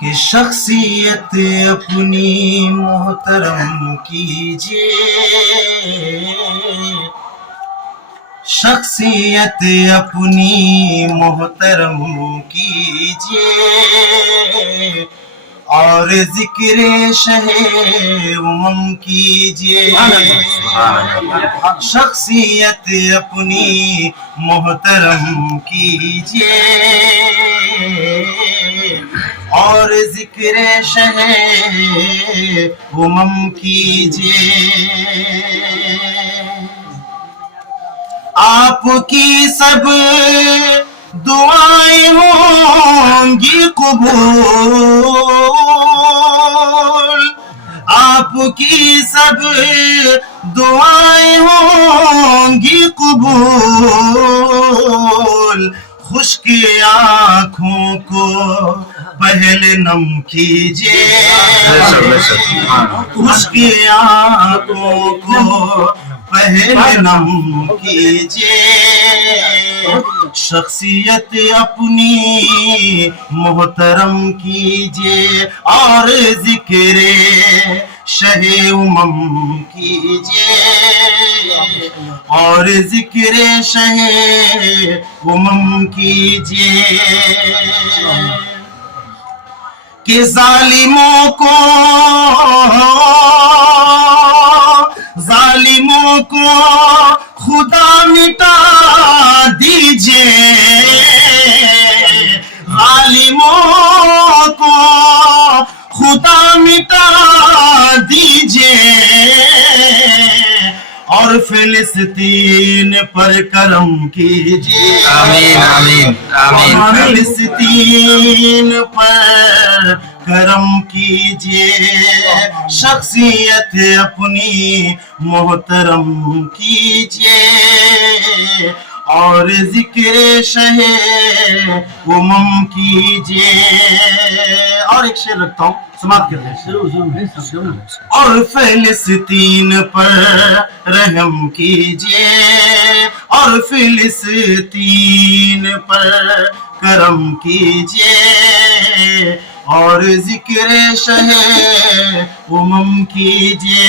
کہ شخصیت اپنی محترم کیجئے، شخصیت اپنی محترم کیجئے، اور ذکر شہ امم کیجئے، شخصیت اپنی محترم کیجئے، اور ذکر شہ امم کیجئے۔ آپ کی سب دعائیں ہوں گی قبول، آپ کی سب دعائیں ہوں گی قبول، خشک آنکھوں کو پہلے نم کیجئے، خشک آنکھوں کو پہلے نم کیجئے، شخصیت اپنی محترم کیجئے، اور ذکر شہ امم کیجئے، اور ذکر شہ امم کیجئے، کہ ظالموں کو خدا مٹا دیجئے، ظالموں کو خدا مٹا دیجئے، اور فلسطین پر کرم کیجئے، آمین آمین آمین، فلسطین پر کرم کیجئے، شخصیت اپنی محترم کیجئے، اور ذکر شہ امم کیجئے۔ اور ایک شعر رکھتا ہوں، سماعت کرتے ہیں۔ اور فلسطین پر رحم کیجئے، اور فلسطین پر کرم کیجئے، اور ذکر شہ امم کیجئے،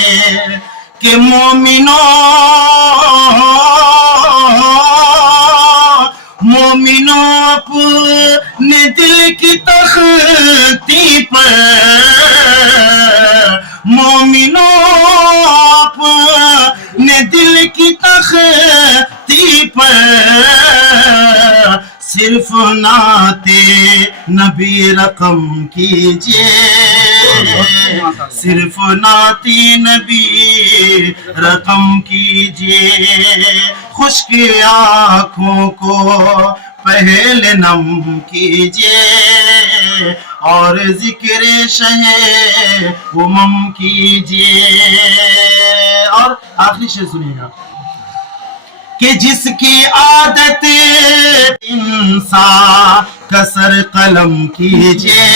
کہ مومنوں اپنے دل کی تختی پر، مومنوں اپنے دل کی تختی پر، صرف نعت نبی رقم کیجئے، صرف نعت نبی رقم کیجئے، خشک آنکھوں کو پہلے نم کیجئے، اور ذکر شہ امم کیجئے۔ اور آخری شعر سنیے گا، کہ جس کی عادت انسان کا سر قلم کیجئے،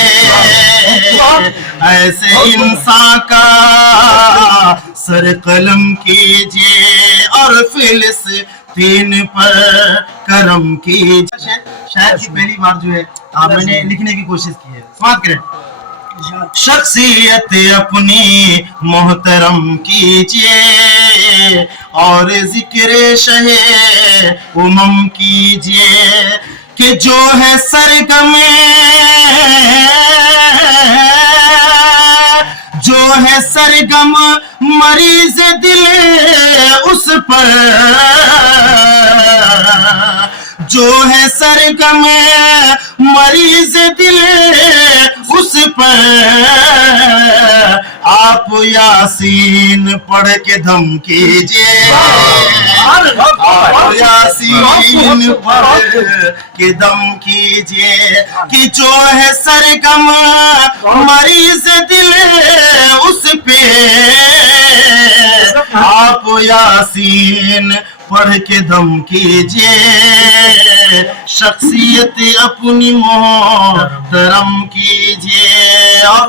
ایسے انسان کا سر قلم کیجئے، اور فلسطین پر کرم کیجئے۔ شاید کی پہلی بار جو ہے میں نے لکھنے کی کوشش کی ہے، سماعت کریں۔ شخصیت اپنی محترم کیجئے، اور ذکر شہ امم کیجئے، کہ جو ہے سرگم، جو ہے سرگم مریض دل اس پر، جو ہے سرگم مریض دل اس پر، آپ یاسین پڑھ کے دم کیجئے، آپ یاسین پڑھ کے دم کیجئے، کہ جو ہے سرگم مریض دل اس پہ، آپ یاسین پڑھ کے دم کیجئے، شخصیت اپنی محترم کیجئے۔